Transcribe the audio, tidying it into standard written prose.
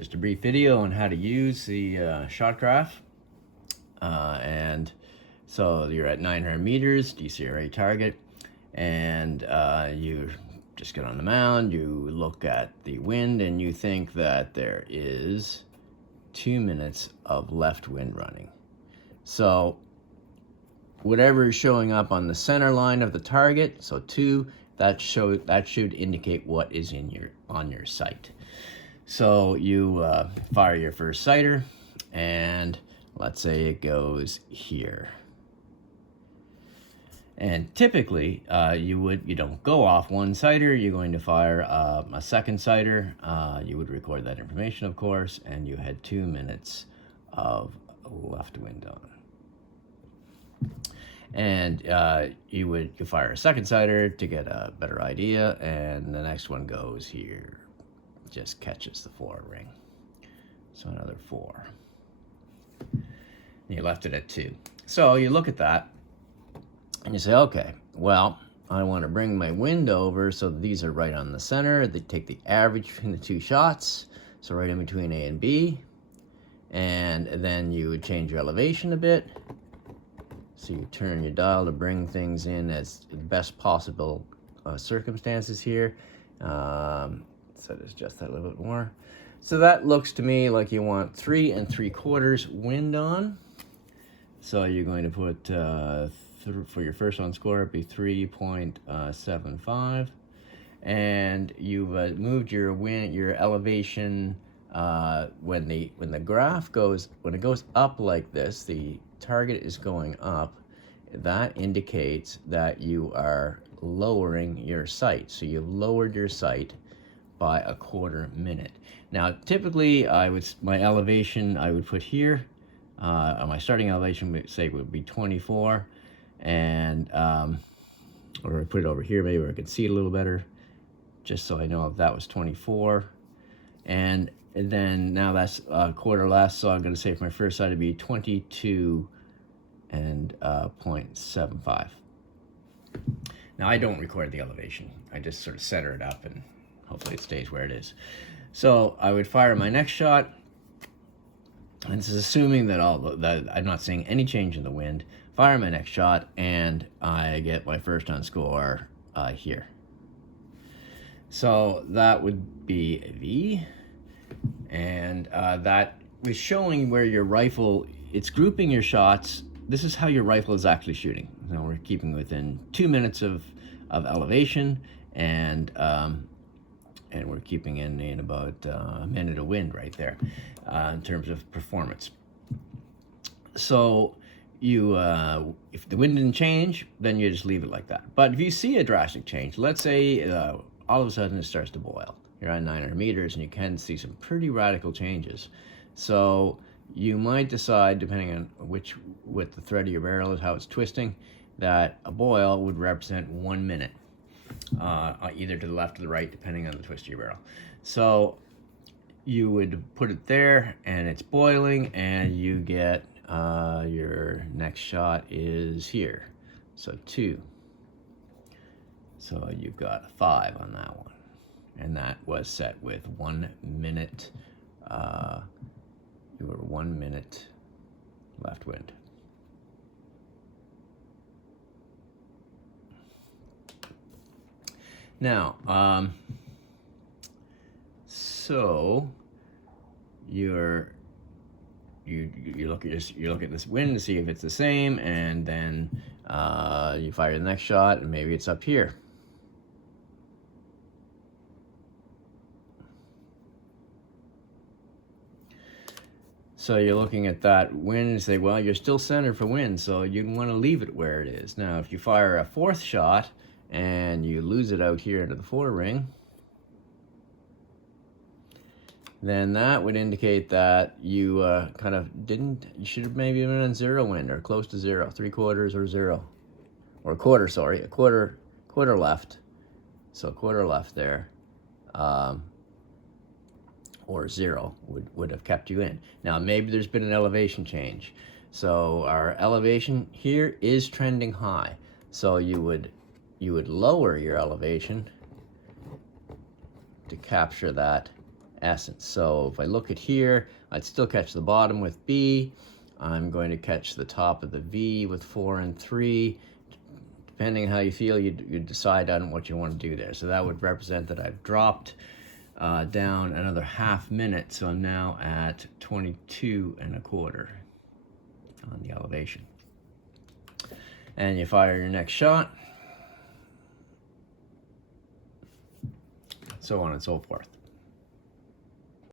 Just a brief video on how to use the shot graph. And so you're at 900 meters, DCRA target, and you just get on the mound, you look at the wind, and you think that there is 2 minutes of left wind running. So whatever is showing up on the center line of the target, so 2, that should indicate what is on your sight. So you fire your first sighter, and let's say it goes here. And typically, you don't go off one sighter. You're going to fire a second sighter. You would record that information, of course, and you had 2 minutes of left wind on. And you fire a second sighter to get a better idea, and the next one goes here. Just catches the 4 ring. So another 4. And you left it at 2. So you look at that and you say, okay, well, I want to bring my wind over so these are right on the center. They take the average between the 2 shots, so right in between A and B. And then you would change your elevation a bit. So you turn your dial to bring things in as best possible circumstances here. So just adjust that a little bit more. So that looks to me like you want 3 3/4 wind on. So you're going to put, for your first on score, it'd be 3.75. And you've moved your wind, your elevation, when the graph goes, when it goes up like this, the target is going up. That indicates that you are lowering your sight. So you've lowered your sight by a 1/4 minute. Now, typically, my elevation I would put here. My starting elevation would be 24, and or I put it over here maybe where I could see it a little better, just so I know if that was 24. And then now that's a 1/4 less, so I'm going to say for my first sight it'd be 22 and 0.75. Now I don't record the elevation. I just sort of center it up and hopefully it stays where it is. So I would fire my next shot, and this is assuming that that I'm not seeing any change in the wind. Fire my next shot, and I get my first on score here. So that would be a V, and that is showing where your rifle, it's grouping your shots. This is how your rifle is actually shooting. Now we're keeping within 2 minutes of elevation, and we're keeping in about a minute of wind right there in terms of performance. So you, if the wind didn't change, then you just leave it like that. But if you see a drastic change, let's say all of a sudden it starts to boil. You're on 900 meters and you can see some pretty radical changes. So you might decide, depending on what the thread of your barrel is, how it's twisting, that a boil would represent 1 minute. Either to the left or the right, depending on the twist of your barrel. So you would put it there, and it's boiling, and you get your next shot is here. So 2. So you've got a 5 on that one, and that was set with 1 minute. You were 1 minute left wind. Now, so you look at this wind to see if it's the same, and then you fire the next shot, and maybe it's up here. So you're looking at that wind and say, well, you're still centered for wind, so you want to leave it where it is. Now, if you fire a 4th shot and you lose it out here into the 4 ring, then that would indicate that you you should have maybe been on 0 wind or close to 0, 3/4 or 0, or a 1/4, sorry, a quarter left. So a 1/4 left there, or 0 would have kept you in. Now maybe there's been an elevation change. So our elevation here is trending high. So you would lower your elevation to capture that essence. So if I look at here, I'd still catch the bottom with B. I'm going to catch the top of the V with 4 and 3. Depending on how you feel, you decide on what you want to do there. So that would represent that I've dropped down another half minute. So I'm now at 22 1/4 on the elevation. And you fire your next shot, so on and so forth.